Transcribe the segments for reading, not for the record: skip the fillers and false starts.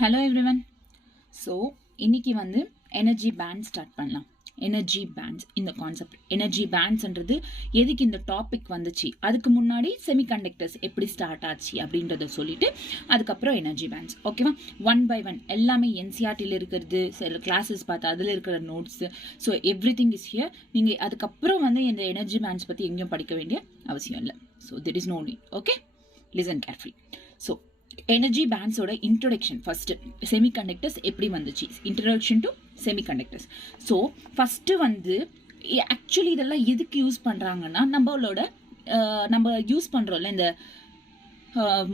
Hello everyone. So இன்னைக்கு வந்து energy pant start பண்ணலாம். எனர்ஜி பேண்ட்ஸ் இந்த கான்செப்ட் எனர்ஜி பேண்ட்ஸ்ன்றது எதுக்கு இந்த டாபிக் வந்துச்சு, அதுக்கு முன்னாடி செமிகண்டக்டர்ஸ் எப்படி ஸ்டார்ட் ஆச்சு அப்படின்றத சொல்லிட்டு அதுக்கப்புறம் எனர்ஜி பேண்ட்ஸ். ஓகேவா, ஒன் பை ஒன் எல்லாமே என்சிஆர்டியில் இருக்கிறது, சில கிளாஸஸ் பார்த்து அதில் இருக்கிற notes. So every thing is here. நீங்கள் அதுக்கப்புறம் வந்து இந்த எனர்ஜி பேண்ட்ஸ் பற்றி எங்கேயும் படிக்க வேண்டிய அவசியம் இல்லை. So there is no need. Okay, listen carefully. So energy பேண்ட்ஸோட இன்ட்ரோடக்ஷன் ஃபர்ஸ்ட், செமிகண்டக்டர்ஸ் எப்படி வந்துச்சு, introduction to semiconductors. So first வந்து ஆக்சுவலி இதெல்லாம் எதுக்கு யூஸ் பண்ணுறாங்கன்னா, நம்ம யூஸ் பண்ணுறோம்ல இந்த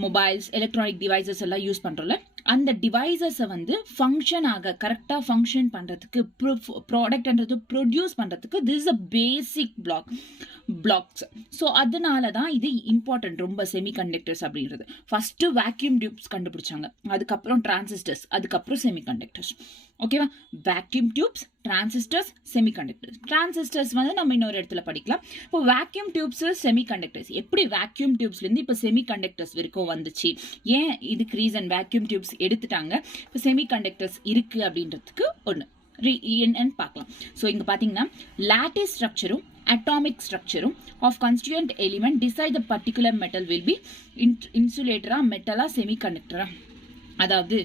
மொபைல்ஸ், எலக்ட்ரானிக் டிவைசஸ் எல்லாம் யூஸ் பண்ணுறோம்ல, அந்த டிவைசஸை வந்து ஃபங்க்ஷன் ஆக கரெக்டாக ஃபங்க்ஷன் பண்ணுறதுக்கு, ப்ராடக்ட்ன்றது ப்ரொடியூஸ் பண்ணுறதுக்கு this is a basic blocks. So அதனால தான் இது இம்பார்ட்டன்ட் ரொம்ப செமிகண்டக்டர்ஸ் அப்படின்றது. ஃபர்ஸ்ட் வேக்யூம் டியூப்ஸ் கண்டுபிடிச்சாங்க, அதுக்கப்புறம் டிரான்சிஸ்டர்ஸ், அதுக்கப்புறம் செமிகண்டக்டர்ஸ். ஓகேவா, vacuum tubes, transistors, semiconductors. Transistors வந்து நம்ம இன்னொரு இடத்துல படிக்கலாம். இப்போ வேக்யூம் டியூப்ஸ், செமிகண்டக்டர்ஸ், எப்படி வேக்யூம் டியூப்ஸ்லேருந்து இப்போ செமிகண்டக்டர்ஸ் வரைக்கும் வந்துச்சு, ஏன் இதுக்கு ரீசன் வேக்யூம் டியூப்ஸ் எடுத்துட்டாங்க, இப்போ செமிகண்டக்டர்ஸ் இருக்கு அப்படின்றதுக்கு ஒன்று என்னன்னு பார்க்கலாம். ஸோ இங்கே பார்த்தீங்கன்னா lattice ஸ்ட்ரக்சரும் atomic structure of constituent element decide the particular metal will be insulator, metal, semiconductor. அதாவது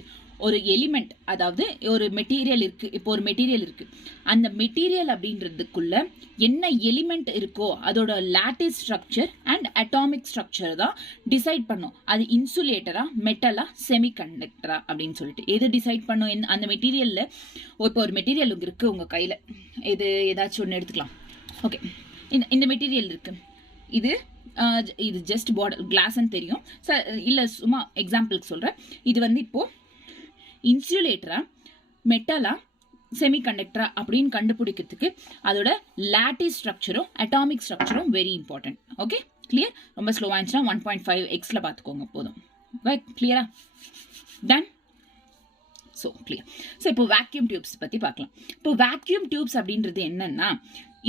ஒரு எலிமெண்ட், அதாவது ஒரு மெட்டீரியல் இருக்கு, இப்போ ஒரு மெட்டீரியல் இருக்கு, அந்த மெட்டீரியல் அப்படின்றதுக்குள்ள என்ன எலிமெண்ட் இருக்கோ அதோட lattice structure and atomic structure தான் டிசைட் பண்ணும் அது இன்சுலேட்டரா, மெட்டலா, செமிகண்டக்டரா அப்படின்னு சொல்லிட்டு. எது டிசைட் பண்ணும் அந்த மெட்டீரியல்ல. இப்போ ஒரு மெட்டீரியல் இருக்கு உங்க கையில, இது ஏதாச்சும் ஒன்று எடுத்துக்கலாம். ஓகே, இந்த மெட்டீரியல் இருக்கு, இது ஜஸ்ட் பாட்டில் கிளாஸ்ன்னு தெரியும் சார், இல்லை சும்மா எக்ஸாம்பிளுக்கு சொல்கிறேன். இது வந்து இப்போ இன்சுலேட்டரா, மெட்டலா, செமிகண்டக்டரா அப்படின்னு கண்டுபிடிக்கிறதுக்கு அதோட லாட்டிஸ் ஸ்ட்ரக்சரும் அட்டாமிக் ஸ்ட்ரக்சரும் வெரி இம்பார்ட்டன்ட். Okay, clear? ரொம்ப ஸ்லோவாக இருந்துச்சுன்னா 1.5x பார்த்துக்கோங்க போதும். கிளியரா? டன். So clear. ஸோ இப்போ வேக்யூம் டியூப்ஸ் பற்றி பார்க்கலாம். இப்போ வேக்யூம் டியூப்ஸ் அப்படின்றது என்னன்னா,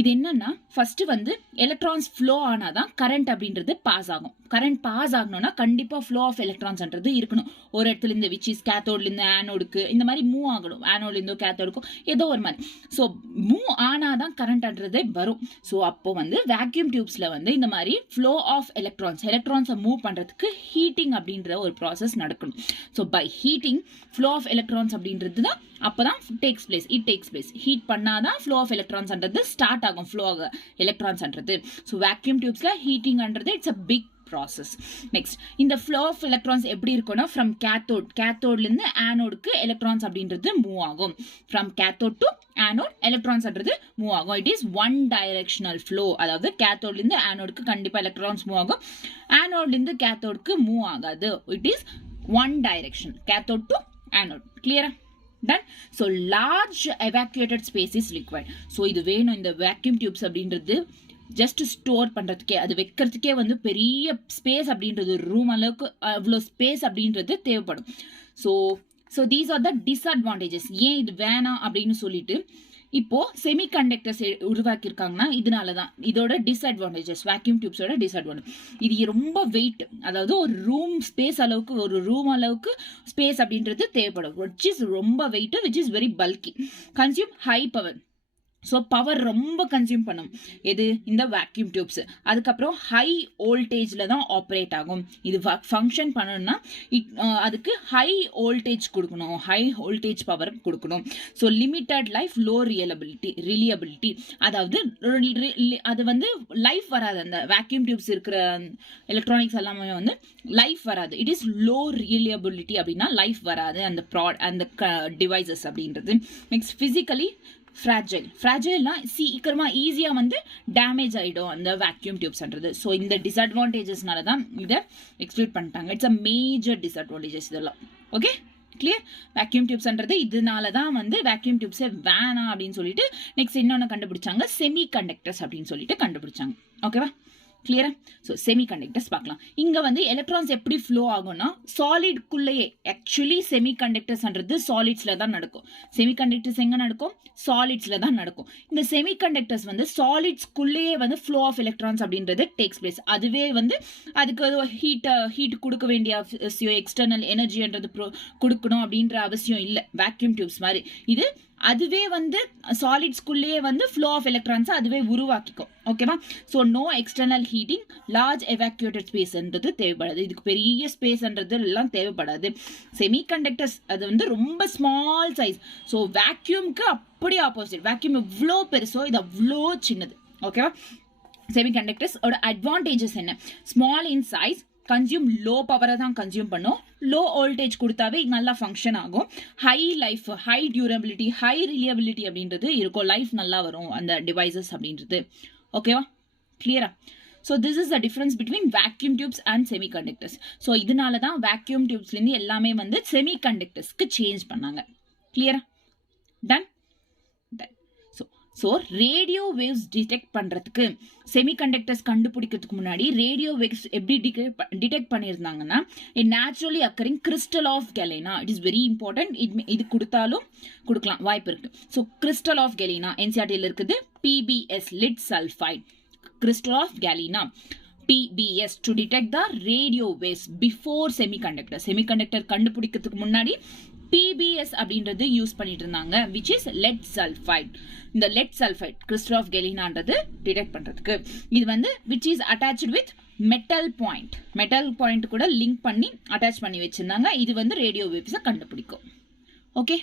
இது என்னன்னா ஃபர்ஸ்ட் வந்து எலக்ட்ரான்ஸ் ஃப்ளோ ஆனாதான் கரண்ட் அப்படின்றது பாஸ் ஆகும். கரண்ட் பாஸ் ஆகணும்னா கண்டிப்பா ஃப்ளோ ஆஃப் எலக்ட்ரான்ஸ்ன்றது இருக்கணும். ஒரு இடத்துல இருந்து விச் இஸ் கேத்தோட்ல இருந்து ஆனோடுக்கு இந்த மாதிரி மூவ் ஆகணும், ஆனோட்ல இருந்தோ கேத்தோடுக்கும் ஏதோ ஒரு மாதிரி. ஸோ மூவ் ஆனாதான் கரண்ட்ன்றதே வரும். ஸோ அப்போ வந்து வேக்யூம் டியூப்ஸ்ல வந்து இந்த மாதிரி ஃப்ளோ ஆஃப் எலக்ட்ரான்ஸை மூவ் பண்றதுக்கு ஹீட்டிங் அப்படின்ற ஒரு ப்ராசஸ் நடக்கணும். So by heating flow of electrons அப்படின்றது தான் அப்பதான் டேக்ஸ் பிளேஸ். ஹீட் பண்ணாதான் ஃப்ளோ ஆஃப் எலக்ட்ரான்ஸ்ன்றது ஸ்டார்ட் ஆகும், ஃப்ளோ ஆக எலக்ட்ரான்ஸ்ன்றது. ஸோ வேக்யூம் டியூப்ஸ்ல ஹீட்டிங்ன்றது it's a big process. Next, இந்த ஃப்ளோ ஆஃப் எலக்ட்ரான்ஸ் எப்படி இருக்கும்னா, ஃப்ரம் கேத்தோட்ல இருந்து ஆனோடுக்கு எலக்ட்ரான்ஸ் அப்படின்றது மூவ் ஆகும். ஃப்ரம் கேத்தோட் டு ஆனோட் எலக்ட்ரான்ஸ்ன்றது மூவ் ஆகும். It is one directional flow. அதாவது கேத்தோட்ல இருந்து ஆனோடுக்கு கண்டிப்பா எலக்ட்ரான்ஸ் மூவ் ஆகும், ஆனோட்ல இருந்து கேத்தோடுக்கு மூவ் ஆகாது. It is one direction, cathode to anode. கிளியரா? Done. So large evacuated space is required. So இது வேணும். இந்த vacuum tubes அப்படின்றது ஜஸ்ட் ஸ்டோர் பண்றதுக்கே, அது வைக்கிறதுக்கே வந்து பெரிய ஸ்பேஸ் அப்படின்றது, ரூம் அளவுக்கு அவ்வளோ ஸ்பேஸ் அப்படின்றது தேவைப்படும். So these R the disadvantages. ஏன் இது வேணாம் அப்படின்னு சொல்லிட்டு இப்போ செமிகண்டக்டர்ஸ் உருவாக்கியிருக்காங்கன்னா இதனாலதான். இதோட டிஸ்அட்வான்டேஜஸ், வேக்யூம் டியூப்ஸோட டிஸ்அட்வான்டேஜ், இது ரொம்ப வெயிட், அதாவது ஒரு ரூம் அளவுக்கு ஸ்பேஸ் அப்படின்றது தேவைப்படும், விச் இஸ் ரொம்ப weight, which is very bulky, consume high power. So power ரொம்ப கன்சியூம் பண்ணும் எது, இந்த வேக்யூம் டியூப்ஸ். அதுக்கப்புறம் ஹை வோல்டேஜில் தான் ஆப்ரேட் ஆகும். இது ஃபங்க்ஷன் பண்ணணும்னா அதுக்கு ஹை வோல்டேஜ் கொடுக்கணும், ஹை வோல்டேஜ் பவர் கொடுக்கணும். So limited life, low reliability. அதாவது அது வந்து லைஃப் வராது. அந்த வேக்யூம் டியூப்ஸ் இருக்கிற எலக்ட்ரானிக்ஸ் எல்லாமே வந்து லைஃப் வராது. இட் இஸ் லோ ரிலியபிலிட்டி அப்படின்னா லைஃப் வராது அந்த டிவைசஸ் அப்படின்றது. நெக்ஸ்ட், பிசிக்கலி ஃப்ராஜைல்னா சீக்கிரமா ஈஸியா வந்து டேமேஜ் ஆயிடும் அந்த வேக்யூம் டியூப்ஸ்ன்றது. ஸோ இந்த டிஸ்அட்வான்டேஜஸ்னால தான் இதை எக்ஸ்க்ளூட் பண்ணிட்டாங்க. இட்ஸ் அ மேஜர் டிஸ்அட்வான்டேஜஸ் இதெல்லாம். Okay, clear? வேக்யூம் டியூப்ஸ்ன்றது இதனால தான் வந்து வேக்யூம் டியூப்ஸே வேணாம் அப்படின்னு சொல்லிட்டு நெக்ஸ்ட் இன்னொன்று கண்டுபிடிச்சாங்க, செமிகண்டக்டர்ஸ் அப்படின்னு சொல்லிட்டு கண்டுபிடிச்சாங்க. ஓகேவா? கிளியரா? ஸோ செமிகண்டக்டர்ஸ் பார்க்கலாம். இங்க வந்து எலக்ட்ரான்ஸ் எப்படி ஃப்ளோ ஆகும்னா சாலிட்குள்ளேயே. ஆக்சுவலி செமிகண்டக்டர்ஸ்ன்றது சாலிட்ஸ்ல தான் நடக்கும். செமிகண்டக்டர்ஸ் எங்க நடக்கும்? சாலிட்ஸ்ல தான் நடக்கும். இந்த செமிகண்டக்டர்ஸ் வந்து சாலிட்ஸ்குள்ளேயே வந்து ஃப்ளோ ஆஃப் எலக்ட்ரான்ஸ் அப்படின்றது டேக்ஸ் பிளேஸ். அதுவே வந்து அதுக்கு ஹீட் கொடுக்க வேண்டிய அவசியம், எக்ஸ்டர்னல் எனர்ஜின்றது கொடுக்கணும் அப்படின்ற அவசியம் இல்லை. வேக்யூம் டியூப்ஸ் மாதிரி இது அதுவே வந்து சாலிட்ஸ்குள்ளேயே வந்து ஃப்ளோ ஆஃப் எலக்ட்ரான்ஸ் அதுவே உருவாக்கிக்கும். ஓகேவா? So no external heating, large evacuated ஸ்பேஸ்ன்றது தேவைப்படாது. இதுக்கு பெரிய ஸ்பேஸ்ன்றது எல்லாம் தேவைப்படாது. செமிகண்டக்டர்ஸ் அது வந்து ரொம்ப ஸ்மால் சைஸ். ஸோ வேக்யூம்க்கு அப்படி ஆப்போசிட். வேக்யூம் எவ்வளோ பெருசோ இது அவ்வளோ சின்னது. ஓகேவா? செமிகண்டக்டர்ஸ் ஓட அட்வான்டேஜஸ் என்ன? ஸ்மால் இன் சைஸ், கன்சியூம் லோ பவரை தான் கன்சியூம் பண்ணும். லோ வோல்டேஜ் கொடுத்தாவே நல்லா ஃபங்க்ஷன் ஆகும். High life, high durability, high reliability அப்படின்றது இருக்கும். லைஃப் நல்லா வரும் அந்த டிவைசஸ் அப்படின்றது. ஓகேவா? கிளியரா? So this is the difference between vacuum tubes and semiconductors. So இதனால தான் வேக்யூம் டியூப்ஸ்லேருந்து எல்லாமே வந்து செமிகண்டக்டர்ஸ்க்கு சேஞ்ச் பண்ணாங்க. கிளியரா? Done. So radio waves detect பண்ணுறதுக்கு செமிகண்டக்டர்ஸ் கண்டுபிடிக்கிறதுக்கு முன்னாடி ரேடியோ வேவ்ஸ் எப்படி டிடெக்ட் பண்ணியிருந்தாங்கன்னா naturally occurring crystal of galena. It is very important. இது கொடுத்தாலும் கொடுக்கலாம், வாய்ப்பு இருக்கு. ஸோ கிறிஸ்டல் ஆஃப் கெலினா என்சிஆர்டியில் இருக்குது. PBS lead sulphide, crystal of galena, PBS to detect the radio waves before semiconductor. Semiconductor கண்டுபிடிக்கிறதுக்கு முன்னாடி PBS அப்படின்றது யூஸ் பண்ணிட்டு இருந்தாங்க, which is lead sulfide. இந்த lead sulfide crystal of galena-ன்றது டிடெக்ட் பண்றதுக்கு இது வந்து which is attached with metal point கூட லிங்க் பண்ணி அட்டாச் பண்ணி வச்சிருந்தாங்க. இது வந்து ரேடியோ வேவ்ஸை கண்டுபிடிக்கும். ஓகே,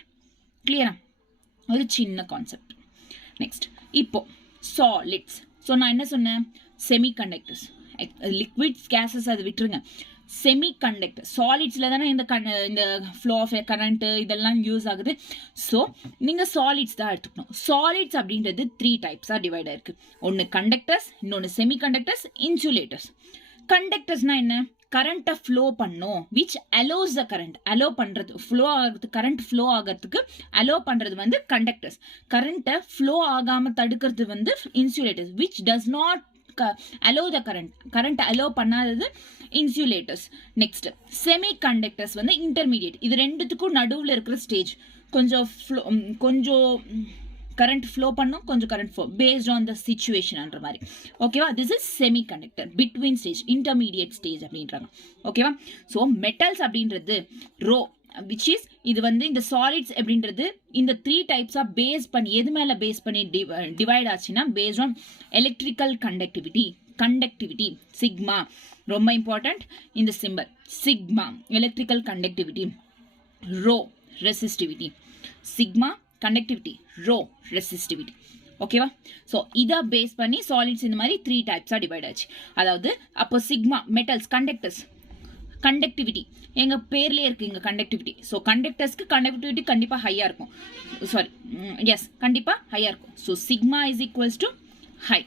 கிளியரா? ஒரு சின்ன கான்செப்ட். நெக்ஸ்ட் இப்போ சாலிட்ஸ். ஸோ நான் என்ன சொன்னேன்? செமிகண்டக்டர்ஸ், லிக்விட்ஸ், கேசஸ் அது விட்டுருங்க. செமிகண்டக்டர் சாலிட்ஸ்ல தானே இந்த ஃப்ளோ ஆஃப் கரண்ட் இதெல்லாம் யூஸ் ஆகுது. ஸோ நீங்க சாலிட்ஸ் தான் எடுத்துக்கணும். சாலிட்ஸ் அப்படின்றது 3 டைப்ஸா டிவைட் ஆயிருக்கு. ஒன்று கண்டக்டர்ஸ், இன்னொன்று செமிகண்டக்டர்ஸ், இன்சுலேட்டர்ஸ். கண்டக்டர்ஸ்னா என்ன? கரண்ட்டை ஃப்ளோ பண்ணும், which allows the current. Allow பண்றது, ஃப்ளோ ஆகிறது, கரண்ட் ஃப்ளோ ஆகிறதுக்கு அலோ பண்றது வந்து கண்டக்டர்ஸ். கரண்ட்டை ஃப்ளோ ஆகாம தடுக்கிறது வந்து insulators, which does not allow the current allow பண்ணாதது இன்சுலேட்டர்ஸ். நெக்ஸ்ட் செமிகண்டக்டர்ஸ் வந்து இன்டர்மீடியேட். இது ரெண்டுத்துக்கும் நடுவில் இருக்கிற ஸ்டேஜ். கொஞ்சம் கரண்ட் ஃப்ளோ பண்ணும், கொஞ்சம் current flow based on the சிச்சுவேஷன்ன்ற மாதிரி. ஓகேவா? This is semiconductor between stage, intermediate stage அப்படின்றாங்க. ஓகேவா? ஸோ மெட்டல்ஸ் அப்படின்றது ரோ, which is இது வந்து இந்த சாலிட்ஸ் அப்படின்றது இந்த 3 டைப்ஸா பேஸ் பண்ணி, எது மேல பேஸ் பண்ணி டிவைட் ஆச்சுன்னா based on electrical conductivity sigma. ரொம்ப இம்பார்ட்டன்ட் இந்த symbol sigma, electrical conductivity. Rho resistivity. Sigma conductivity, rho resistivity. ஓகேவா? ஸோ இதை பேஸ் பண்ணி சாலிட்ஸ் இந்த மாதிரி 3 டைப்ஸா டிவைட் ஆச்சு. அதாவது அப்போ சிக்மா மெட்டல்ஸ், கண்டக்டர்ஸ், கண்டக்டிவிட்டி எங்க பேர்லயே இருக்கு இங்க கண்டக்டிவிட்டி. ஸோ கண்டக்டர்ஸ்க்கு கண்டக்டிவிட்டி கண்டிப்பா ஹையா இருக்கும். சாரி, எஸ், கண்டிப்பா ஹையா இருக்கும். So sigma is equals to high.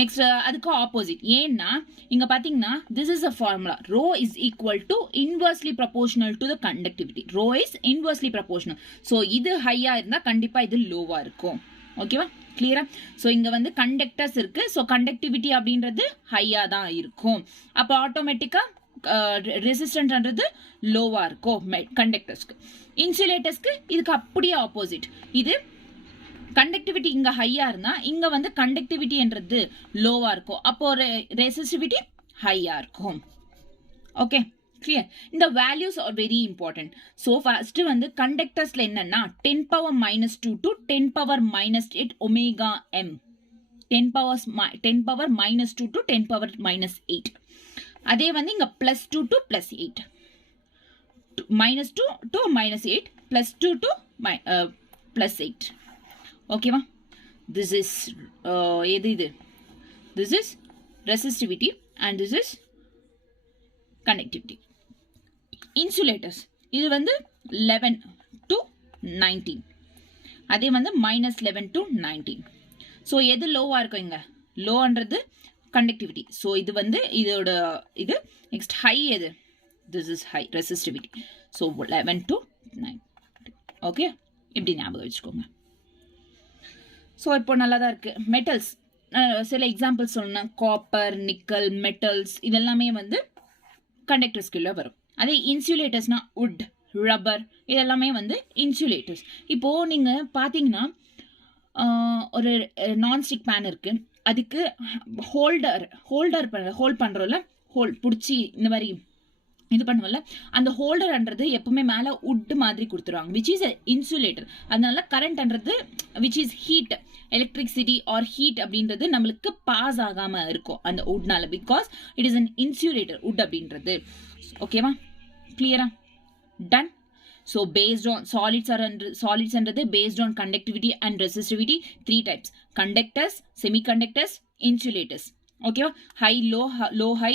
Next அதுக்கு ஆப்போசிட். ஏன்னா இங்க பாத்தீங்கன்னா this is a formula. Rho is equal to inversely proportional to the conductivity. Rho is inversely proportional. So இது ஹையா இருந்தா கண்டிப்பா இது லோவா இருக்கும். ஓகேவா? கிளியரா? ஸோ இங்க வந்து கண்டக்டர்ஸ் இருக்கு. ஸோ கண்டக்டிவிட்டி அப்படின்றது ஹையா தான் இருக்கும். அப்போ ஆட்டோமேட்டிக்கா ரெசிஸ்டன்ட்ன்றது லோவா இருக்கும் கண்டக்டர்ஸ்க்கு. இன்சுலேட்டர்ஸ்க்கு இதுக்கு அப்படியே ஆப்போசிட். இது கண்டக்டிவிட்டி இங்க ஹையா இருந்தா இங்க வந்து கண்டக்டிவிட்டின்றது லோவா இருக்கும். அப்போ ரெசிஸ்டிவிட்டி ஹையா இருக்கும். Okay, clear? இந்த values are very important. So first வந்து கண்டக்டர்ஸ்ல என்னன்னா 10⁻² to 10⁻8 ஒமேகா m. 10⁻² to 10⁻8. அதே வந்து இங்க +2 to +8, -2 to -8, +2 to +8. ஓகேவா? திஸ் இஸ் இது this is resistivity and this is conductivity. Insulators இது வந்து 11 to 19, அதே வந்து -11 to 19. ஸோ எது லோவா இருக்கும்? இங்க லோன்றது கண்டக்டிவிட்டி. ஸோ இது வந்து இதோட இது. நெக்ஸ்ட் ஹை எது? This is high, resistivity. So 11 to 9. Okay, இப்படி ஞாபகம் வச்சுக்கோங்க. ஸோ இப்போ நல்லா தான் இருக்கு. மெட்டல்ஸ் சில எக்ஸாம்பிள்ஸ் சொல்லணும், காப்பர், நிக்கல், மெட்டல்ஸ் இதெல்லாமே வந்து கண்டக்டர்ஸ்குள்ள வரும். அதே இன்சுலேட்டர்ஸ்னா உட், ரப்பர் இதெல்லாமே வந்து இன்சுலேட்டர்ஸ். இப்போது நீங்கள் பார்த்தீங்கன்னா ஒரு நான்ஸ்டிக் பேன் இருக்குது, அதுக்கு ஹோல்ட் பண்ணுறோம்ல, பிடிச்சி இந்த மாதிரி இது பண்ணுவல, அந்த ஹோல்டர்ன்றது எப்பவுமே மேலே உட் மாதிரி கொடுத்துருவாங்க, விச் இஸ் இன்சுலேட்டர். அதனால கரண்ட்ன்றது which is heat, electricity or heat அப்படின்றது நம்மளுக்கு பாஸ் ஆகாம இருக்கும் அந்த உட்னால, because it is an insulator wood அப்படின்றது. ஓகேவா, கிளியரா? Done. So based on solids என்றது based on conductivity and resistivity, 3 types: conductors, semiconductors, insulators. ஓகேவா? ஹை லோ ஹை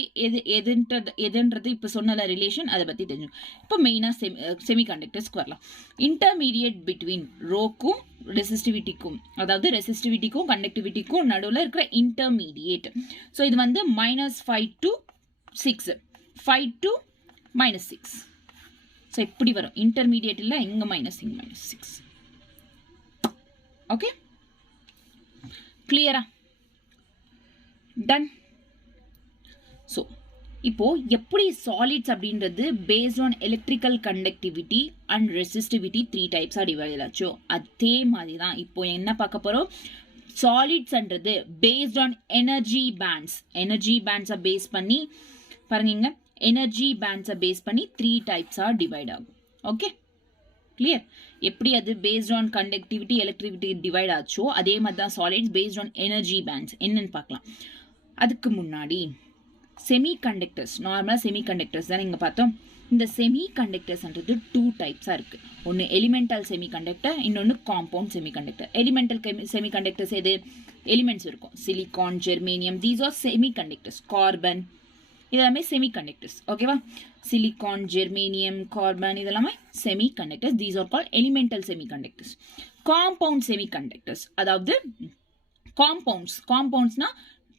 எதுன்றது இப்போ சொன்ன ரிலேஷன் அதை பற்றி தெரிஞ்சுக்கணும். இப்போ மெயினாக செமிகண்டக்டர்ஸ்க்கு வரலாம். இன்டர்மீடியட் பிட்வீன் ரோக்கும் ரெசிஸ்டிவிட்டிக்கும், அதாவது ரெசிஸ்டிவிட்டிக்கும் கண்டக்டிவிட்டிக்கும் நடுவில் இருக்கிற இன்டர்மீடியேட். ஸோ இது வந்து -5 to 6, 5 to -6. ஸோ இப்படி வரும் இன்டர்மீடியட், இல்லை இங்கே மைனஸ், இங்கே -6. ஓகே, கிளியரா? டன். ஸோ இப்போ எப்படி சாலிட்ஸ் அப்படின்றது based on electrical conductivity and resistivity 3 டைப்ஸாக டிவைட் ஆச்சோ, அதே மாதிரி தான் இப்போ என்ன பார்க்க போகிறோம். சாலிட்ஸ்ன்றது பேஸ்ட் ஆன் எனர்ஜி பேண்ட்ஸை பேஸ் பண்ணி பாருங்க, எனர்ஜி பேண்ட்ஸை பேஸ் பண்ணி 3 டைப்ஸாக டிவைட் ஆகும். Okay, clear? எப்படி அது based on conductivity electricity divide ஆச்சோ அதே மாதிரி தான் solids based on energy bands என்னன்னு பார்க்கலாம். அதுக்கு முன்னாடி செமிகண்டக்டர்ஸ், நார்மலாக செமிகண்டக்டர்ஸ் தான் இங்கே பார்த்தோம். இந்த செமிகண்டக்டர்ஸ்ன்றது 2 டைப்ஸாக இருக்குது. ஒன்று எலிமெண்டல் செமிகண்டக்டர், இன்னொன்று காம்பவுண்ட் செமிகண்டக்டர். எலிமெண்டல் செமிகண்டக்டர்ஸ் எது? எலிமெண்ட்ஸ் இருக்கும், silicon, germanium, these are semiconductors. Carbon இதெல்லாமே செமிகண்டக்டர்ஸ். ஓகேவா? சிலிகான், ஜெர்மேனியம், கார்பன் இதெல்லாமே semiconductors. These are called elemental semiconductors. Compound semiconductors, அதாவது காம்பவுண்ட்ஸ்னா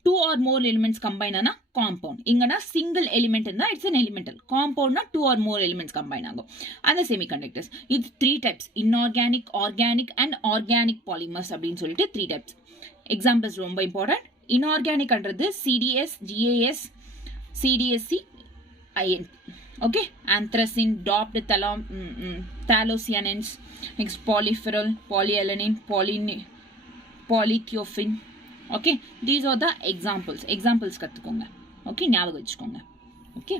2 or more elements combine ஆனா காம்பவுண்ட். இங்கன்னா சிங்கிள் எலிமெண்ட் இருந்தால் இட்ஸ் அன் எலிமெண்டல். காம்பவுண்ட்னா 2 or more elements combine ஆகும் அந்த செமிகண்டக்டர்ஸ். இது 3 types: inorganic, organic and organic polymers அப்படின்னு சொல்லிட்டு 3 டைப்ஸ். எக்ஸாம்பிள்ஸ் ரொம்ப இம்பார்ட்டன்ட். இன்ஆர்கானிக்ன்றது CDS, GAS, CDSC, INT. Okay, anthracene, doped thalocyanins, next polyphenol, polyalanine, polythiophene. Okay, these are the examples கத்துக்கோங்க. Okay, ஞாபகம் வச்சுக்கோங்க. ஓகே,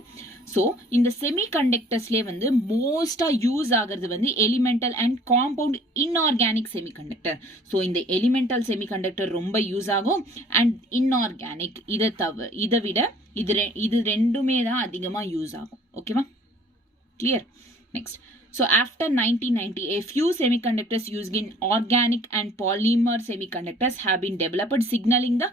ஸோ இந்த செமிகண்டக்டர்ஸ்லேயே வந்து மோஸ்டாக யூஸ் ஆகிறது வந்து elemental and compound inorganic semiconductor. So இந்த எலிமெண்டல் செமிகண்டக்டர் ரொம்ப யூஸ் ஆகும், அண்ட் இன்ஆர்கானிக் இதை விட இது ரெண்டுமே தான் அதிகமாக யூஸ் ஆகும். ஓகேவா, clear? Next, so after 1990 a few semiconductors used in organic and polymer semiconductors have been developed, signaling the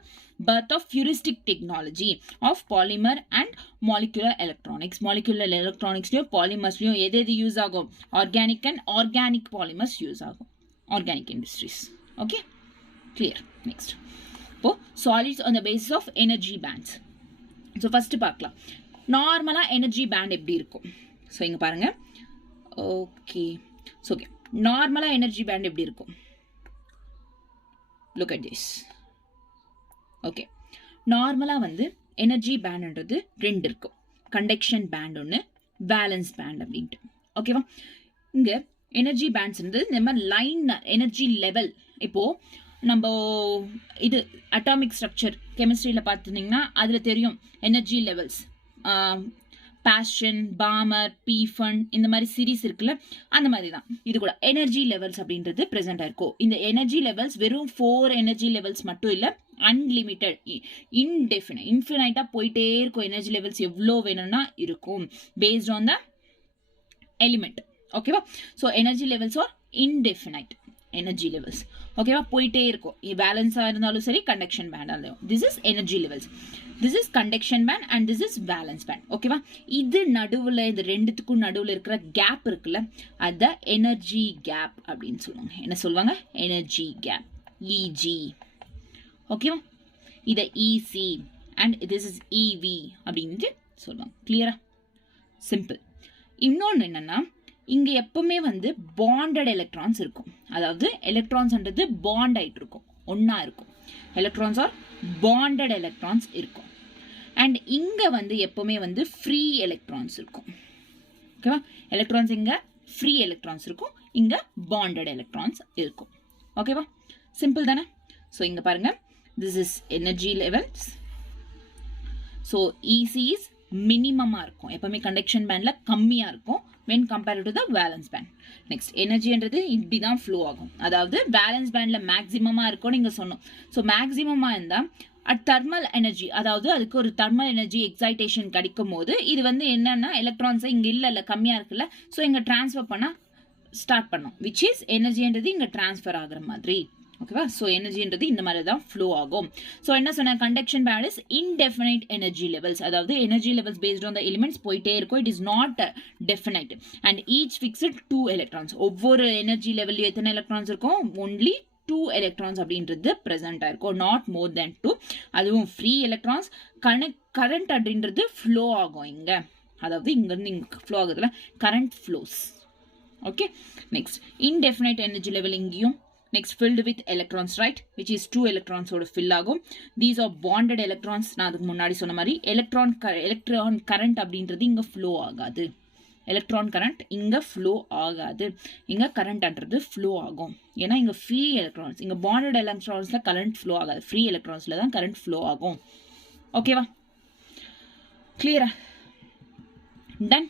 birth of futuristic technology of polymer and molecular electronics. Molecular electronics லயும் polymers லயும் எது use ஆகும்? organic and organic polymers use ஆகும், organic industries. okay, clear? next, இப்போ solids on the basis of energy bands. so first பார்க்கலாம், நார்மலா energy band எப்படி இருக்கும். ஸோ இங்க பாருங்க. ஓகே, ஸோ ஓகே, நார்மலாக எனர்ஜி பேண்ட் எப்படி இருக்கும்? Look at this. ஓகே, நார்மலாக வந்து எனர்ஜி பேண்ட்ன்றது 2 இருக்கும். கண்டக்ஷன் பேண்ட் ஒன்று, வேலன்ஸ் பேண்ட் அப்படின்ட்டு. ஓகேவா? இங்கே எனர்ஜி பேண்ட்ஸ் வந்து இந்த மாதிரி லைன் எனர்ஜி லெவல். இப்போது நம்ம இது அட்டாமிக் ஸ்ட்ரக்சர் கெமிஸ்ட்ரியில் பார்த்துட்டிங்கன்னா அதில் தெரியும் எனர்ஜி லெவல்ஸ். பேஷன், பாமர், பீஃபன் இந்த மாதிரி சீரீஸ் இருக்குல்ல, அந்த மாதிரி தான் இது கூட எனர்ஜி லெவல்ஸ் அப்படின்றது ப்ரெசென்ட் ஆயிருக்கும். இந்த எனர்ஜி லெவல்ஸ் வெறும் 4 எனர்ஜி லெவல்ஸ் மட்டும் இல்லை, அன்லிமிட்டெட், இன்ஃபினைட்டாக போயிட்டே இருக்கும். எனர்ஜி லெவல்ஸ் எவ்வளோ வேணும்னா இருக்கும், பேஸ்ட் ஆன் த எலிமெண்ட். ஓகேவா? So energy levels are indefinite energy levels. ஓகேவா? போயிட்டே இருக்கும். பேலன்ஸாக இருந்தாலும் சரி, கண்டக்ஷன் பேண்டாலும். This is energy levels. This is conduction band and this is valence band. ஓகேவா? இது நடுவில், இது ரெண்டுத்துக்கும் நடுவில் இருக்கிற கேப் இருக்குல்ல, அதை எனர்ஜி கேப் அப்படின்னு சொல்லுவாங்க. என்ன சொல்லுவாங்க? Energy gap, EG. ஓகேவா? இதை EC and this is EV அப்படின்ட்டு சொல்லுவாங்க. கிளியரா? சிம்பிள். இன்னொன்று என்னன்னா, இங்கே எப்பவுமே வந்து பாண்டட் எலக்ட்ரான்ஸ் இருக்கும். அதாவது எலக்ட்ரான்ஸ்ன்றது பாண்ட் ஆகிட்டு இருக்கும், ஒன்றா இருக்கும். எலக்ட்ரான்ஸ் ஆர் பாண்டட் எலக்ட்ரான்ஸ் இருக்கும். அண்ட் இங்கே வந்து எப்போவுமே வந்து ஃப்ரீ எலக்ட்ரான்ஸ் இருக்கும். ஓகேவா? எலக்ட்ரான்ஸ் இங்கே ஃப்ரீ எலக்ட்ரான்ஸ் இருக்கும், இங்கே பாண்டட் எலக்ட்ரான்ஸ் இருக்கும். ஓகேவா? சிம்பிள் தானே? ஸோ இங்கே பாருங்கள், this is energy levels. So EC is மினிமமாக இருக்கும், எப்போவுமே கண்டக்ஷன் பேண்டில் கம்மியாக இருக்கும் when compared to the valence band. Next எனர்ஜின்றது இப்படி தான் ஃப்ளோ ஆகும், அதாவது வேலன்ஸ் பேண்டில் மேக்ஸிமமாக இருக்கும் நீங்கள் சொன்னோம். ஸோ மேக்ஸிமமாக இருந்தால் அட் தெர்மல் எனர்ஜி, அதாவது அதுக்கு ஒரு தெர்மல் எனர்ஜி எக்ஸைட்டேஷன் கிடைக்கும் போது இது வந்து என்னன்னா எலக்ட்ரான்ஸை இங்கே இல்லை கம்மியாக இருக்குல்ல, ஸோ இங்கே ட்ரான்ஸ்ஃபர் பண்ண ஸ்டார்ட் பண்ணோம், விச் இஸ் எனர்ஜின்றது இங்கே ட்ரான்ஸ்ஃபர் ஆகிற மாதிரி. ஓகேவா? ஸோ எனர்ஜின்றது இந்த மாதிரி தான் ஃப்ளோ ஆகும். ஸோ என்ன சொன்ன, conduction band is indefinite energy levels, அதாவது energy levels based on the elements போயிட்டே இருக்கும். It is not definite and each fixed 2 electrons. ஒவ்வொரு எனர்ஜி லெவல்லையும் எத்தனை எலக்ட்ரான்ஸ் இருக்கும்? ஒன்லி 2 எலக்ட்ரான்ஸ் அப்படின்றது ப்ரெசென்ட் ஆயிருக்கும், நாட் மோர் தென் 2. அதுவும் ஃப்ரீ எலக்ட்ரான்ஸ். கரண்ட் அப்படின்றது ஃப்ளோ ஆகும் இங்கே, அதாவது இங்கேருந்து இங்கே ஃப்ளோ ஆகுதுல, current flows. Okay, next indefinite energy level இங்கேயும். Next, filled with electrons, right, which is 2 electrons ஓட fill ஆகும். These are bonded electrons. நான் அதுக்கு முன்னாடி சொன்ன மாதிரி electron current அப்படின்றது இங்க flow ஆகாது. electron current இங்க flow ஆகாது, இங்க current அன்றது flow ஆகும். ஏன்னா இங்க free electrons, இங்க bonded electronsல current flow ஆகாது, free electronsல தான் current flow ஆகும். ஓகேவா? clear? done.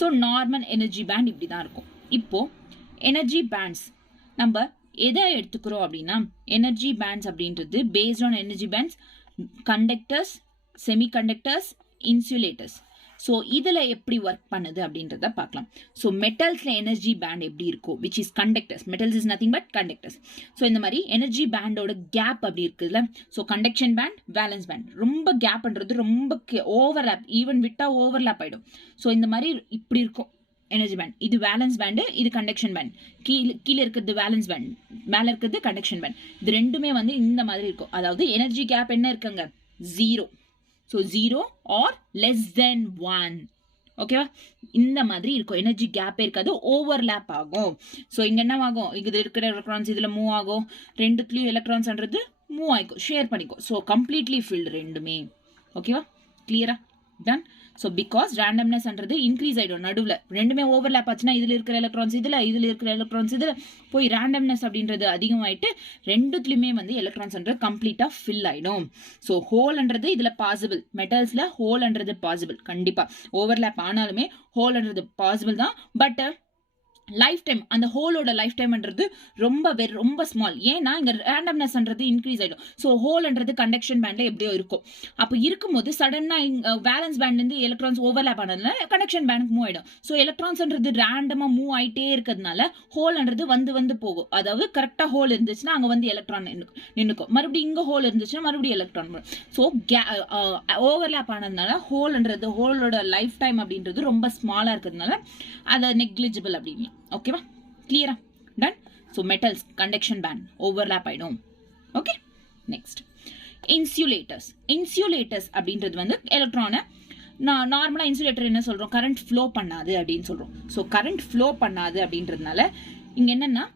so normal energy band இப்படி தான் இருக்கும். இப்போ எனர்ஜி பேண்ட்ஸ் நம்ம எதை எடுத்துக்கிறோம் அப்படின்னா, எனர்ஜி பேண்ட்ஸ் அப்படின்றது based on energy bands, conductors, semiconductors, insulators. So இதில் எப்படி ஒர்க் பண்ணுது அப்படின்றத பார்க்கலாம். ஸோ மெட்டல்ஸில் எனர்ஜி பேண்ட் எப்படி இருக்கும், which is conductors. Metals is nothing but conductors. So இந்த மாதிரி எனர்ஜி பேண்டோட கேப் அப்படி இருக்குதுல்ல, so conduction band, valence band, ரொம்ப கேப்ன்றது ரொம்ப ஓவர்லேப், ஈவன் விட்டால் ஓவர்லேப் ஆகிடும். ஸோ இந்த மாதிரி இப்படி இருக்கும் எனர்ஜி பேண்ட். இது வேலன்ஸ் பேண்டு, இது கண்டக்ஷன் பேண்ட். கீழே இருக்கிறது வேலன்ஸ் பேண்ட், மேலே இருக்கிறது கண்டக்ஷன் பேண்ட். இது ரெண்டுமே வந்து இந்த மாதிரி இருக்கும். அதாவது எனர்ஜி கேப் என்ன இருக்குங்க? 0. So 0 or less than 1. ஓகேவா? இந்த மாதிரி இருக்கும், எனர்ஜி கேப்பே இருக்காது, ஓவர்லேப் ஆகும். ஸோ இங்கே என்ன ஆகும், இது இருக்கிற எலக்ட்ரான்ஸ் இதில் மூவ் ஆகும், ரெண்டுத்துலேயும் எலக்ட்ரான்ஸ்ன்றது மூவ் ஆகிக்கும், ஷேர் பண்ணிக்கும். ஸோ கம்ப்ளீட்லி ஃபில்டு ரெண்டுமே. ஓகேவா? கிளியரா? டன். ஸோ பிகாஸ் ரேண்டம்னஸ்ன்றது இன்க்ரீஸ் ஆகிடும், நடுவில் ரெண்டுமே ஓவர்லேப் ஆச்சுன்னா இதில் இருக்கிற எலக்ட்ரான்ஸ் இதில் இருக்கிற எலக்ட்ரான்ஸ் இதில் போய் ரேண்டம்னஸ் அப்படின்றது அதிகமாகிட்டு ரெண்டுத்துலையுமே வந்து எலக்ட்ரான்ஸ்ன்றது கம்ப்ளீட்டாக ஃபில் ஆகிடும். ஸோ ஹோல்ன்றது இதில் பாசிபிள், மெட்டல்ஸில் ஹோல்ன்றது பாசிபிள், கண்டிப்பாக ஓவர்லேப் ஆனாலுமே ஹோல்ன்றது பாசிபிள் தான். பட் லைஃப் டைம், அந்த ஹோலோட லைஃப் டைம்ன்றது ரொம்ப ஸ்மால். ஏன்னா இங்கே ரேண்டம்னஸ்ன்றது இன்க்ரீஸ் ஆகிடும். ஸோ ஹோல்ன்றது கண்டக்ஷன் பேண்டில் எப்படியோ இருக்கும். அப்போ இருக்கும்போது சடனாக வேலன்ஸ் பேண்ட்லேருந்து எலக்ட்ரான்ஸ் ஓவர்லேப் ஆனதுனால கண்டக்ஷன் பேண்டுக்கு மூவ் ஆகிடும். ஸோ எலக்ட்ரான்ஸ்ன்றது ரேண்டமாக மூவ் ஆகிட்டே இருக்கிறதுனால ஹோல்ன்றது வந்து போகும். அதாவது கரெக்டாக ஹோல் இருந்துச்சுன்னா அங்கே வந்து எலக்ட்ரான் நின்றுக்கும், மறுபடியும் இங்கே ஹோல் இருந்துச்சுன்னா மறுபடியும் எலக்ட்ரான் வரும். ஸோ ஓவர்லேப் ஆனதுனால ஹோலோட லைஃப் டைம் அப்படின்றது ரொம்ப ஸ்மாலாக இருக்கிறதுனால அதை நெக்லிஜிபிள் அப்படின்னு. ஓகேவா? கிளியரா? Done. So metals conduction band overlap ஆயிடும். ஓகே, நெக்ஸ்ட் இன்சுலேட்டர்ஸ் அப்படின்றது வந்து எலக்ட்ரானை நார்மலாக இன்சுலேட்டர் என்ன சொல்கிறோம், கரண்ட் ஃப்ளோ பண்ணாது அப்படின்னு சொல்கிறோம். ஸோ கரண்ட் ஃப்ளோ பண்ணாது அப்படின்றதுனால இங்கே என்னென்னா,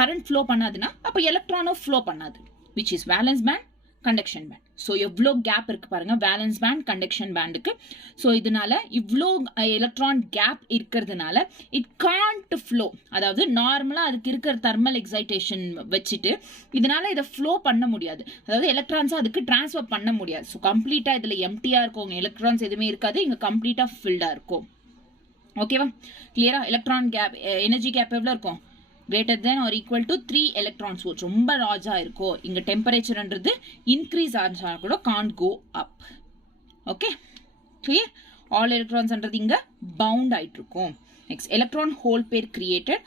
கரண்ட் ஃப்ளோ பண்ணாதுன்னா அப்போ எலக்ட்ரானும் ஃப்ளோ பண்ணாது, which is valence band, conduction band. So எவ்வளோ கேப் இருக்கு பாருங்க வேலன்ஸ் பேண்ட் கண்டக்ஷன் பேண்டுக்கு. ஸோ இதனால இவ்வளோ எலக்ட்ரான் கேப் இருக்கிறதுனால இட் காண்ட் ஃப்ளோ, அதாவது நார்மலாக அதுக்கு இருக்கிற தெர்மல் எக்ஸைட்டேஷன் வச்சுட்டு இதனால இதை ஃப்ளோ பண்ண முடியாது, அதாவது எலக்ட்ரான்ஸை அதுக்கு டிரான்ஸ்ஃபர் பண்ண முடியாது. ஸோ கம்ப்ளீட்டாக இதில் எம்டியாக இருக்கும், எலக்ட்ரான்ஸ் எதுவுமே இருக்காது, இங்கே கம்ப்ளீட்டாக ஃபில்டாக இருக்கும். ஓகேவா? கிளியரா? எலக்ட்ரான் கேப், எனர்ஜி கேப் எவ்வளோ இருக்கும்? greater than or equal to 3 electrons volt. ரொம்ப லார்ஜா இருக்கும். இங்க டெம்பரேச்சர்ன்றது இன்க்ரீஸ் ஆனா கூட can't go up. Okay, clear? all electronsன்றது இங்க பவுண்ட் ஆயிட்டு இருக்கும். next, electron hole pair created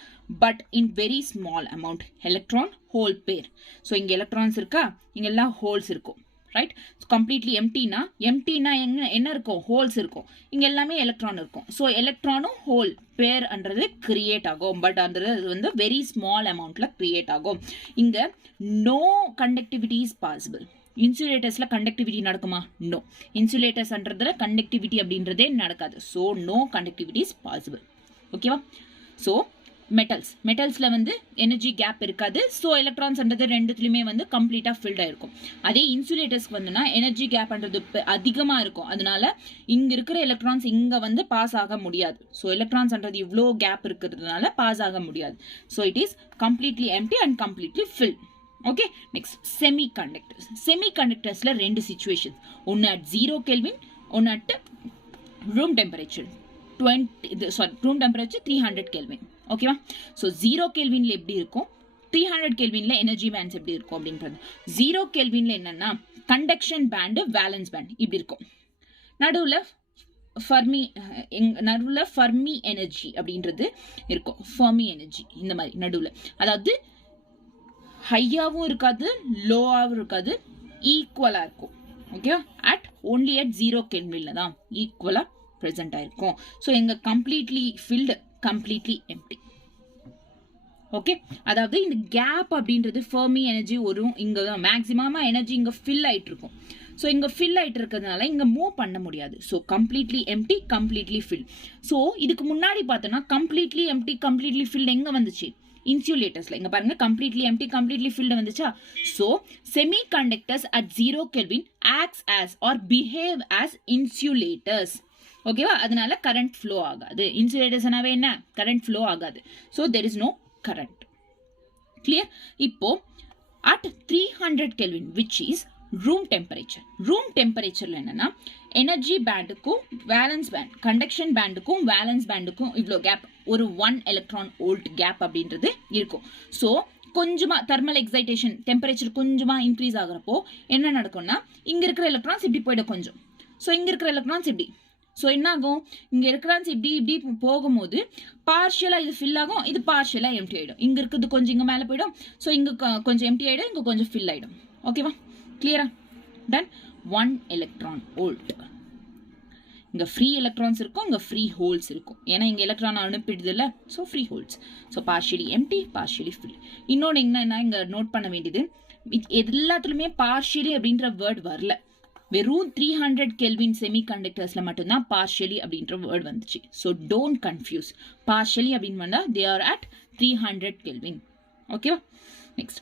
but in very small amount. electron hole pair. so இங்க electrons இருக்கா, இங்க எல்லாம் holes இருக்கும், ரைட்? கம்ப்ளீட்லி எம்டினா என்ன இருக்கும், ஹோல்ஸ் இருக்கும், இங்கே எல்லாமே எலக்ட்ரான் இருக்கும். ஸோ எலக்ட்ரானும் ஹோல் பேர்ன்றது கிரியேட் ஆகும், பட் அது வந்து வெரி ஸ்மால் அமௌண்ட்ல கிரியேட் ஆகும். இங்கே நோ கண்டக்டிவிட்டி இஸ் பாசிபிள். இன்சுலேட்டர்ஸில் கண்டக்டிவிட்டி நடக்குமா? நோ. இன்சுலேட்டர்ஸ்ன்றதுல கண்டக்டிவிட்டி அப்படின்றதே நடக்காது. So no conductivity is possible. ஓகேவா? ஸோ மெட்டல்ஸ்ல வந்து எனர்ஜி கேப் இருக்காது. ஸோ எலக்ட்ரான்ஸ்ன்றது ரெண்டுத்துலையுமே வந்து கம்ப்ளீட்டாக ஃபில்டாக இருக்கும். அதே இன்சுலேட்டர்ஸ்க்கு வந்துன்னா எனர்ஜி கேப்ன்றது அதிகமாக இருக்கும். அதனால இங்கே இருக்கிற எலக்ட்ரான்ஸ் இங்கே வந்து பாஸ் ஆக முடியாது. ஸோ எலக்ட்ரான்ஸ்ன்றது இவ்வளோ கேப் இருக்கிறதுனால பாஸ் ஆக முடியாது. So it is completely empty and completely fill. Okay, next செமிகண்டக்டர்ஸ்ல ரெண்டு சிச்சுவேஷன், ஒன்று அட் 0 கெல்வின், ஒன்று at room temperature room temperature 300 kelvin. ஓகேவா? ஸோ 0 கெல்வின்ல எப்படி இருக்கும், 300 கெல்வின்ல எனர்ஜி பேண்ட்ஸ் எப்படி இருக்கும் அப்படின்றது. 0 கெல்வின்ல என்னன்னா கண்டக்ஷன் பேண்டு, வேலன்ஸ் பேண்ட் இப்படி இருக்கும். நடுவில் ஃபர்மி எனர்ஜி அப்படின்றது இருக்கும். ஃபர்மி எனர்ஜி இந்த மாதிரி நடுவில், அதாவது ஹையாகவும் இருக்காது லோவாகவும் இருக்காது, ஈக்குவலாக இருக்கும். ஓகேவா? ஒன்லி அட் 0 கெல்வின்ல தான் ஈக்குவலாக ப்ரெசென்ட் ஆயிருக்கும். ஸோ எங்க completely filled, completely empty. Okay, அதாவது இந்த கேப் அப்படின்றது ஃபர்மி எனர்ஜி வரும். இங்க மேக்ஸிமமா எனர்ஜி இங்க ஃபில் ஆயிட்டு இருக்கும். ஸோ இங்க ஃபில் ஆயிட்டு இருக்கிறதுனால இங்க மூவ் பண்ண முடியாது. So completely empty, completely fill. So இதுக்கு முன்னாடி பார்த்தோம்னா கம்ப்ளீட்லி எம்டி, கம்ப்ளீட்லி ஃபில் எங்க வந்துச்சு, இன்சுலேட்டர்ஸ்ல. இங்க பாருங்க, கம்ப்ளீட்லி எம்டி, கம்ப்ளீட்லி ஃபில்ட் வந்துச்சா. So semiconductors at 0 kelvin acts as or behave as insulators. ஓகேவா? அதனால கரண்ட் ஃப்ளோ ஆகாது. இன்சுலேட்டர்ஸ்னாவே என்ன, கரண்ட் ஃப்ளோ ஆகாது. So there is no current. Clear? இப்போ at 300 kelvin which is room temperature. Room டெம்பரேச்சர்ல என்னன்னா எனர்ஜி பேண்டுக்கும் வேலன்ஸ் பேண்ட், கண்டக்ஷன் பேண்டுக்கும் வேலன்ஸ் பேண்டுக்கும் இவ்வளோ கேப், ஒரு 1 எலக்ட்ரான் வோல்ட் கேப் அப்படின்றது இருக்கும். ஸோ கொஞ்சமா தெர்மல் எக்ஸைட்டேஷன், டெம்பரேச்சர் கொஞ்சமா இன்க்ரீஸ் ஆகிறப்போ என்ன நடக்கும்னா இங்க இருக்கிற எலக்ட்ரான்ஸ் இப்படி போயிடும் கொஞ்சம். ஸோ இங்க இருக்கிற எலக்ட்ரான்ஸ் இப்படி. ஸோ என்ன ஆகும், இங்கே இருக்கிறான்ஸ் இப்படி இப்படி போகும்போது பார்ஷியலாக இது ஃபில் ஆகும், இது பார்ஷியலாக எம்டி ஆகிடும். இங்கே இருக்கிறது கொஞ்சம் இங்கே மேலே போயிடும். ஸோ இங்கே கொஞ்சம் எம்டி ஆகிடும், இங்கே கொஞ்சம் ஃபில் ஆகிடும். ஓகேவா? கிளியரா? Done 1 electron volt. இங்கே ஃப்ரீ எலக்ட்ரான்ஸ் இருக்கும், இங்கே ஃப்ரீ ஹோல்ஸ் இருக்கும். ஏன்னா இங்கே எலக்ட்ரான் அனுப்பிடுது இல்லை. So free holes. So partially empty, partially fill. இன்னொன்று என்னன்னா இங்கே நோட் பண்ண வேண்டியது, எல்லாத்துலையுமே பார்ஷியலி அப்படின்ற வேர்ட் வரல. வெறும் 300 கெல்வின் செமிகண்டக்டர்ஸ்ல மட்டும்தான் பார்ஷியலி அப்படின்ற வேர்ட் வந்துச்சு. So don't confuse. பார்ஷியலி அப்படின்னு வந்தா தே ஆர் அட் 300 கெல்வின். ஓகேவா? Next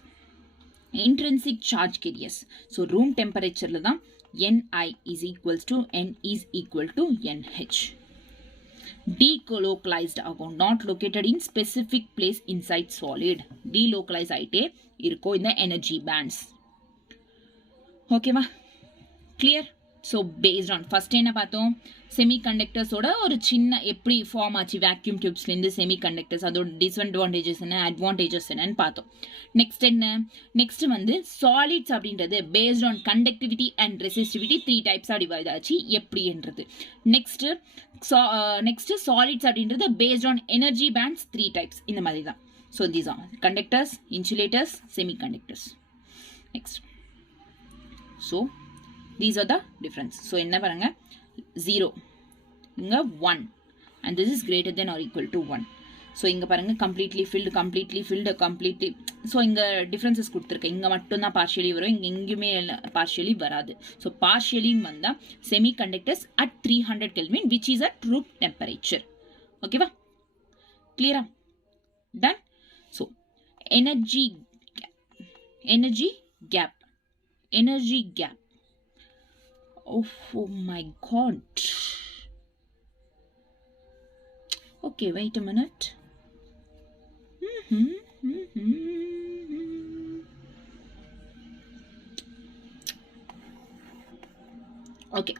intrinsic charge carriers. So room டெம்பரேச்சர்ல தான் Ni is equals to N is equal to NH. Delocalized ஆகும், not located in specific place inside solid. Delocalize ஆயிட்டே இருக்கும் இந்த energy bands. ஓகேவா? Clear? So based on first என்ன பார்த்தோம், செமிகண்டக்டர்ஸோட ஒரு சின்ன எப்படி ஃபார்ம் ஆச்சு வேக்யூம் டியூப்ஸ்லேருந்து செமிகண்டக்டர்ஸ், அதோட டிஸ்அட்வான்டேஜஸ் என்ன, அட்வான்டேஜஸ் என்னன்னு பார்த்தோம். நெக்ஸ்ட் என்ன, நெக்ஸ்ட் வந்து சாலிட்ஸ் அப்படின்றது based on conductivity and resistivity 3 டைப்ஸாக டிவைட் ஆச்சு எப்படின்றது. நெக்ஸ்ட் சாலிட்ஸ் அப்படின்றது based on energy bands 3 types. இந்த மாதிரி தான். So these are conductors, insulators, semiconductors. Next so these are the difference. So என்ன பாருங்க, 0 இங்க 1 and this is greater than or equal to 1. so இங்க பாருங்க completely filled, completely. so இங்க differences கொடுத்திருக்கேன். இங்க மட்டும் தான் partially வரும், இங்க எங்கயுமே partially வராது. so partially வந்தா semiconductors at 300 Kelvin which is at room temperature. ஓகேவா? கிளியரா? done. so energy gap. Oh my god. Okay, wait a minute. Okay,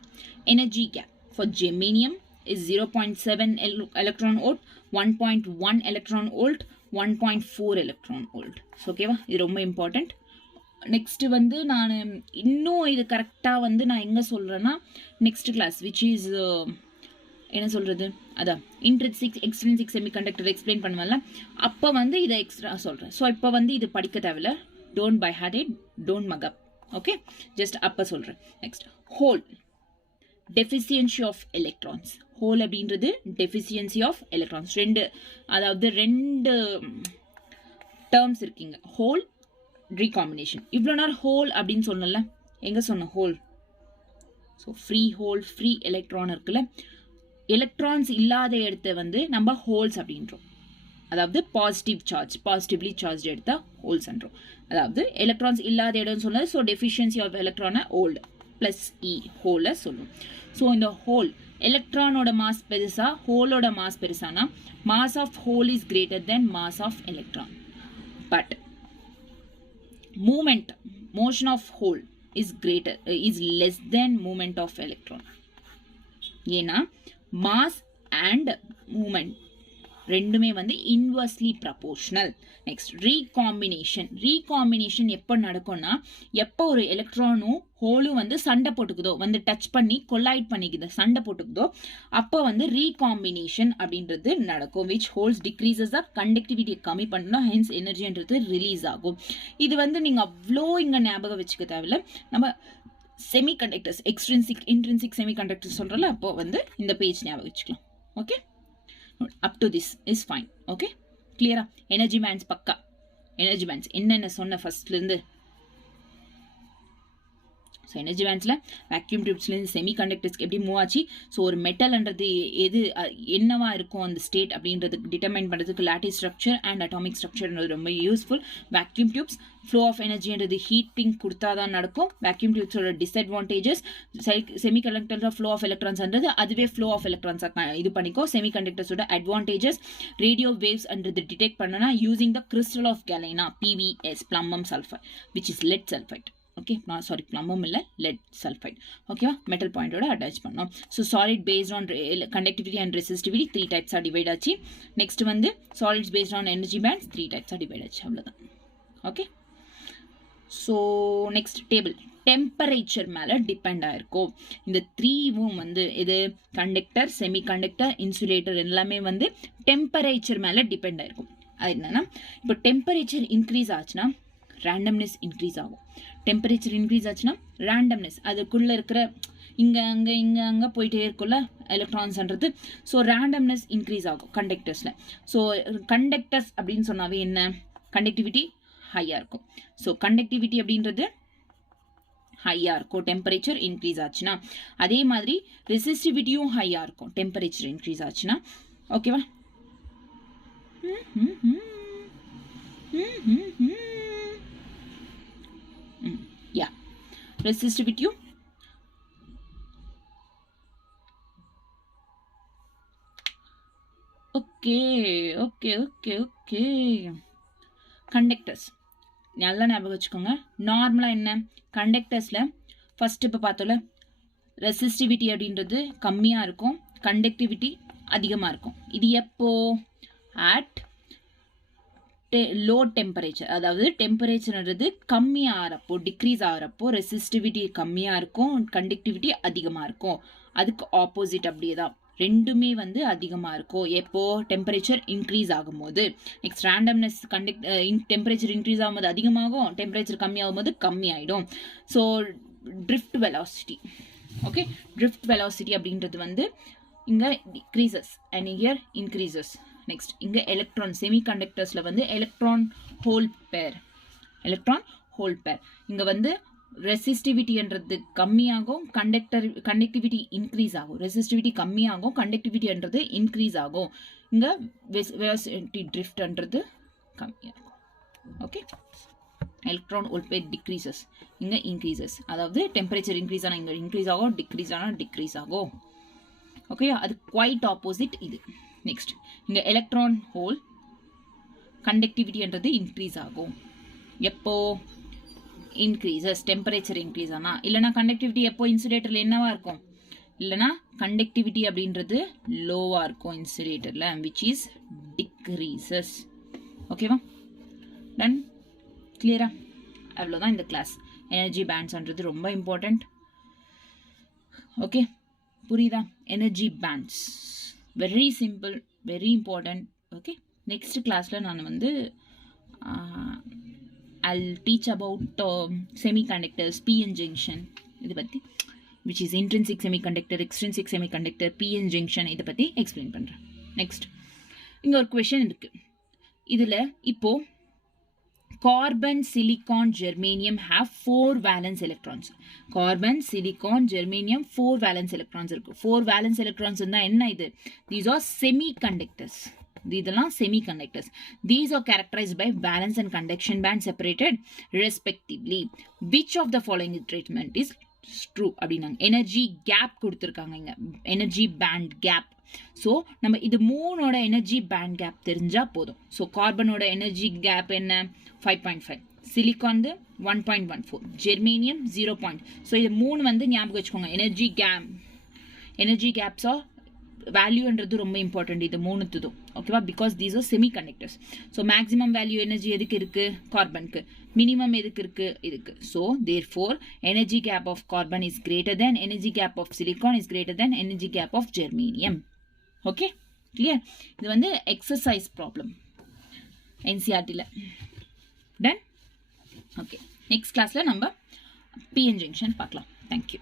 energy gap for germanium is 0.7 electron volt, 1.1 electron volt, 1.4 electron volt. So okay va, இது ரொம்ப important. Next வந்து நான் இன்னும் இது கரெக்டாக வந்து நான் எங்கே சொல்கிறேன்னா நெக்ஸ்ட் கிளாஸ் விச் இஸ் என்ன சொல்கிறது, அதான் இன்ட்ரின்சிக் எக்ஸ்ட்ரின்சிக் செமிகண்டக்டர் எக்ஸ்பிளைன் பண்ணுவேன்ல, அப்போ வந்து இதை எக்ஸ்ட்ரா சொல்கிறேன். ஸோ இப்போ வந்து இது படிக்க தேவையில்ல, don't by heart it, don't mug up. Okay, just அப்போ சொல்கிறேன். Next hole, deficiency of electrons. Hole அப்படின்றது டெஃபிசியன்சி ஆஃப் எலக்ட்ரான்ஸ். ரெண்டு டேர்ம்ஸ் இருக்கீங்க, ஹோல், ரீகாம்பினேஷன். இவ்வளோ நேரம் ஹோல் அப்படின்னு சொன்னல, எங்கே சொன்ன hole? So free hole, free electron இருக்குல்ல, எலக்ட்ரான்ஸ் இல்லாத இடத்த வந்து நம்ம ஹோல்ஸ் அப்படின்றோம். அதாவது பாசிட்டிவ் சார்ஜ், பாசிட்டிவ்லி சார்ஜ் எடுத்த ஹோல்ஸ்ன்றோம். அதாவது எலக்ட்ரான்ஸ் இல்லாத இடம்னு சொன்னது. ஸோ டெஃபிஷியன்சி ஆஃப் எலக்ட்ரானை ஹோல் பிளஸ் இ ஹோலை சொல்லும். ஸோ இந்த ஹோல் எலக்ட்ரானோட மாஸ் பெருசா ஹோலோட மாஸ் பெருசானா mass of hole is greater than mass of electron. But motion of hole is less than movement of electron. ஏன்னா mass and movement ரெண்டுமே வந்து இன்வர்ஸ்லி ப்ரப்போர்ஷனல். நெக்ஸ்ட் ரீகாம்பினேஷன் எப்போ நடக்கும்னா எப்போ ஒரு எலக்ட்ரானும் ஹோலும் வந்து சண்டை போட்டுக்குதோ, வந்து டச் பண்ணி கொலைட் பண்ணிக்குது, சண்டை போட்டுக்குதோ, அப்போ வந்து ரீகாம்பினேஷன் அப்படின்றது நடக்கும். விச் ஹோல்ஸ் டிக்ரீசஸ் ஆஃப் கண்டக்டிவிட்டியை கம்மி பண்ணணும், ஹென்ஸ் எனர்ஜின்றது ரிலீஸ் ஆகும். இது வந்து நீங்கள் அவ்வளோ இங்கே ஞாபகம் வச்சுக்க தேவையில்ல. நம்ம செமிகண்டக்டர்ஸ் இன்ட்ரின்சிக் செமிகண்டக்டர்ஸ் சொல்கிறோம்ல, அப்போ வந்து இந்த பேஜ் ஞாபகம் வச்சுக்கலாம். Okay, up to this is fine. okay, clear? energy bands பக்கா. energy bands என்னென்ன சொன்ன ஃபர்ஸ்ட்ல இருந்து. ஸோ எனர்ஜி பேண்ட்ஸில் வேக்யூம் டியூப்ஸ்லேருந்து செமிகண்டக்டர்ஸ்க்கு எப்படி மூவ் ஆச்சு. ஸோ ஒரு மெட்டல்ன்றது எது என்னவா இருக்கும் அந்த ஸ்டேட் அப்படின்றதுக்கு டிட்டர்மைன் பண்ணுறதுக்கு லாட்டிஸ் ஸ்ட்ரக்சர் அண்ட் அட்டாமிக் ஸ்ட்ரக்சர்ன்றது ரொம்ப useful. Vacuum tubes flow of எனர்ஜின்றது ஹீட்டிங் கொடுத்தா தான் நடக்கும். வேக்யூம் டியூப்ஸோட டிஸ்அட்வான்டேஜஸ் செமிகண்டக்டர் ஃப்ளோ ஆஃப் எலக்ட்ரான்ஸ்ன்றது அதுவே ஃப்ளோ ஆஃப் எலக்ட்ரான்ஸாக இது பண்ணிக்கோ. செமிகண்டக்டர்ஸோட அட்வான்டேஜஸ் ரேடியோ வேவ்ஸ்ன்றது டிடெக்ட் பண்ணனா using the crystal of galena PVS plumbum sulphide which is lead sulphide. Okay, sorry plumbum இல்லை, லெட் சல்ஃபைட். ஓகேவா, மெட்டல் பாயிண்டோட அட்டாச் பண்ணோம். So solid based on conductivity and resistivity 3 டைப்ஸாக டிவைட் ஆச்சு. நெக்ஸ்ட் வந்து solids based on energy bands 3 டைப்ஸாக divide ஆச்சு. அவ்வளோதான். Okay, so next table temperature மேலே டிபெண்ட் ஆயிருக்கும். இந்த 3வும் வந்து இது கண்டக்டர், செமிகண்டக்டர், இன்சுலேட்டர் எல்லாமே வந்து டெம்பரேச்சர் மேலே டிபெண்ட் ஆயிருக்கும். அது என்னன்னா, இப்போ டெம்பரேச்சர் இன்க்ரீஸ் ஆச்சுன்னா ரேண்டம்னஸ் இன்க்ரீஸ் ஆகும். டெம்பரேச்சர் இன்க்ரீஸ் ஆச்சுன்னா ரேண்டம்னஸ், அதுக்குள்ளே இருக்கிற இங்கே அங்கே போயிட்டே இருக்கும்ல எலக்ட்ரான்ஸ்ன்றது. ஸோ ரேண்டம்னஸ் இன்க்ரீஸ் ஆகும் கண்டக்டர்ஸில். ஸோ கண்டக்டர்ஸ் அப்படின்னு சொன்னாவே என்ன, கண்டக்டிவிட்டி ஹையாக இருக்கும். ஸோ கண்டக்டிவிட்டி அப்படின்றது ஹையாக இருக்கும் டெம்பரேச்சர் இன்க்ரீஸ் ஆச்சுன்னா. அதே மாதிரி ரெசிஸ்டிவிட்டியும் ஹையாக இருக்கும் டெம்பரேச்சர் இன்க்ரீஸ் ஆச்சுன்னா. ஓகேவா? Yeah, resistivity. Okay. Conductors நல்லா ஞாபகம் வச்சுக்கோங்க. நார்மலாக என்ன கண்டக்டர்ஸில் ஃபர்ஸ்ட் இப்போ பார்த்தோம்ல ரெசிஸ்டிவிட்டி அப்படின்றது கம்மியாக இருக்கும், கண்டக்டிவிட்டி அதிகமாக இருக்கும். இது எப்போ அட் லோ டெம்பரேச்சர், அதாவது டெம்பரேச்சர்ன்றது கம்மியாகிறப்போ டிக்ரீஸ் ஆகிறப்போ ரெசிஸ்டிவிட்டி கம்மியாக இருக்கும், கண்டக்டிவிட்டி அதிகமாக இருக்கும். அதுக்கு ஆப்போசிட் அப்படியே தான் ரெண்டுமே வந்து அதிகமாக இருக்கும் எப்போ டெம்பரேச்சர் இன்க்ரீஸ் ஆகும்போது. நெக்ஸ்ட் ரேண்டம்னஸ் டெம்பரேச்சர் இன்க்ரீஸ் ஆகும்போது அதிகமாகும், டெம்பரேச்சர் கம்மியாகும் போது கம்மி ஆகிடும். So drift velocity. Okay, drift velocity அப்படின்றது வந்து இங்கே decreases and year increases. Next இங்கே எலக்ட்ரான் செமிகண்டக்டர்ஸில் வந்து எலக்ட்ரான் ஹோல் பேர் இங்கே வந்து ரெசிஸ்டிவிட்டின்றது கம்மியாகும், கண்டக்டிவிட்டி இன்க்ரீஸ் ஆகும். ரெசிஸ்டிவிட்டி கம்மியாகும், கண்டக்டிவிட்டின்றது இன்க்ரீஸ் ஆகும். இங்கே வெலாசிட்டி ட்ரிஃப்ட்ன்றது கம்மியாகும். ஓகே, எலக்ட்ரான் ஹோல் பேர் டிக்ரீசஸ், இங்கே இன்க்ரீசஸ். அதாவது டெம்பரேச்சர் இன்க்ரீஸ் ஆனால் இங்கே இன்க்ரீஸ் ஆகும், டிக்ரீஸ் ஆனால் டிக்ரீஸ் ஆகும். ஓகே, அது குவைட் ஆப்போசிட் இது. நெக்ஸ்ட் இங்கே எலக்ட்ரான் ஹோல் கண்டக்டிவிட்டின்றது இன்க்ரீஸ் ஆகும் எப்போ இன்க்ரீசஸ் டெம்பரேச்சர் இன்க்ரீஸ் ஆனால். இல்லைனா கண்டக்டிவிட்டி எப்போ இன்சுலேட்டரில் என்னவா இருக்கும், இல்லைனா கண்டக்டிவிட்டி அப்படின்றது லோவாக இருக்கும் இன்சுலேட்டரில், விச் இஸ் டிக்ரீசஸ். ஓகேவா, டன் கிளியரா? அவ்வளோதான் இந்த கிளாஸ். எனர்ஜி பேண்ட்ஸ்ன்றது ரொம்ப இம்பார்ட்டண்ட். ஓகே, புரியுதா? Energy bands very simple, very important. Okay, next கிளாஸில் நான் வந்து I'll teach about semiconductors, PN junction இது பற்றி, which is intrinsic semiconductor, extrinsic semiconductor, PN junction இதை பற்றி எக்ஸ்பிளைன் பண்ணுறேன். நெக்ஸ்ட் இங்கே ஒரு கொஷின் இருக்குது. இதில் இப்போது carbon, silicon, germanium have 4 valence electrons. Carbon, silicon, germanium 4 valence electrons இருக்குது. 4 valence electrons இருந்தால் என்ன இது? These are semiconductors. இதெல்லாம் semiconductors. These are characterized by valence and conduction band separated respectively. Which of the following statement is true அப்படின்னாங்க. Energy gap கொடுத்துருக்காங்க இங்க, energy band gap. So நம்ம இது மூணோட எனர்ஜி பேண்ட் கேப் தெரிஞ்சா போதும். ஸோ கார்பனோட எனர்ஜி கேப் என்ன 5.5, silicon 1.14, germanium 0. So இது மூணு வந்து ஞாபகம் வச்சுக்கோங்க. எனர்ஜி கேப்ஸா வேல்யூன்றது ரொம்ப இம்பார்ட்டன்ட் இது மூணுத்துதும். ஓகேவா? Because these are semiconductors. So maximum value energy எதுக்கு இருக்கு? கார்பனுக்கு. மினிமம் எதுக்கு இருக்கு? இதுக்கு. So therefore energy gap of carbon is greater than energy gap of silicon is greater than energy gap of germanium. Okay, clear? இது வந்து exercise problem என்சிஆர்டியில். Done? Okay, next கிளாஸில் நம்ம பிஎன் ஜங்ஷன் பார்க்கலாம். தேங்க்யூ.